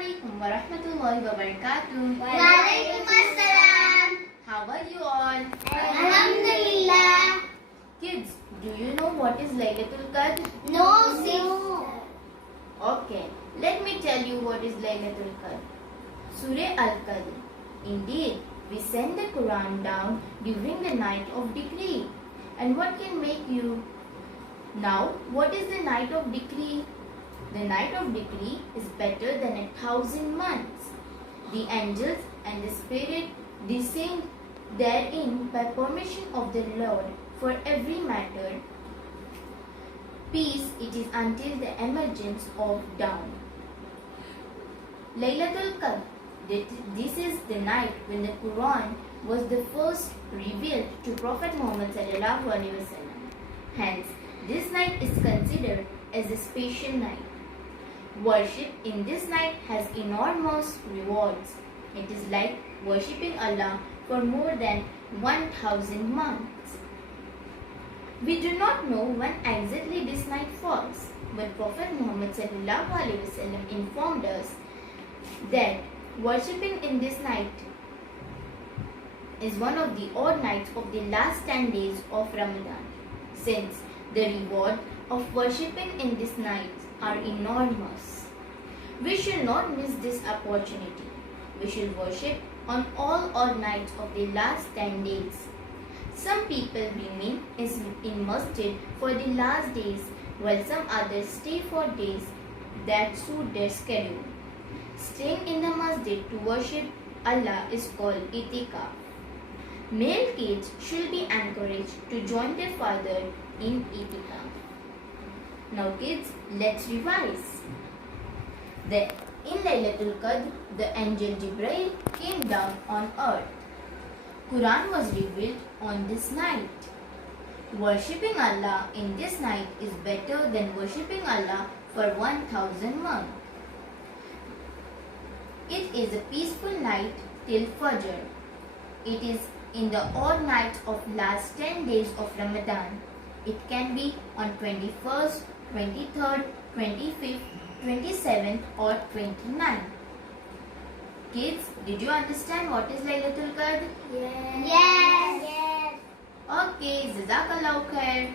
Assalamualaikum warahmatullahi wabarakatuh. Waalaikumsalam. How are you all? Alhamdulillah. Kids, do you know what is Laylatul Qadr? No, sis. Okay, let me tell you what is Laylatul Qadr. Surah Al-Qadr. Indeed, we send the Quran down during the night of decree. And what can make you? Now, what is the night of decree? The night of decree is better than 1,000 months. The angels and the Spirit descend therein by permission of the Lord for every matter. Peace it is until the emergence of dawn. Laylatul Qadr. This is the night when the Quran was the first revealed to Prophet Muhammad sallallahu alaihi wasallam. Hence, this night is considered as a special night. Worship in this night has enormous rewards. It is like worshipping Allah for more than 1,000 months. We do not know when exactly this night falls, but Prophet Muhammad sallallahu alaihi wasallam informed us that worshipping in this night is one of the odd nights of the last 10 days of Ramadan, since the reward of worshipping in this night are enormous. We should not miss this opportunity. We should worship on all odd nights of the last 10 days. Some people remain in masjid for the last days, while some others stay for days that suit their schedule. Staying in the masjid to worship Allah is called itikaf. Male kids should be encouraged to join their father in itikaf. Now kids, let's revise. In Laylatul Qadr, the angel Jibreel came down on earth. Quran was revealed on this night. Worshipping Allah in this night is better than worshipping Allah for 1,000 months. It is a peaceful night till Fajr. It is in the odd nights of last 10 days of Ramadan. It can be on 21st, 23rd, 25th, 27th or 29th. Kids, did you understand what is Laylatul Qadr? Yes. Okay, Jazakallahu khair.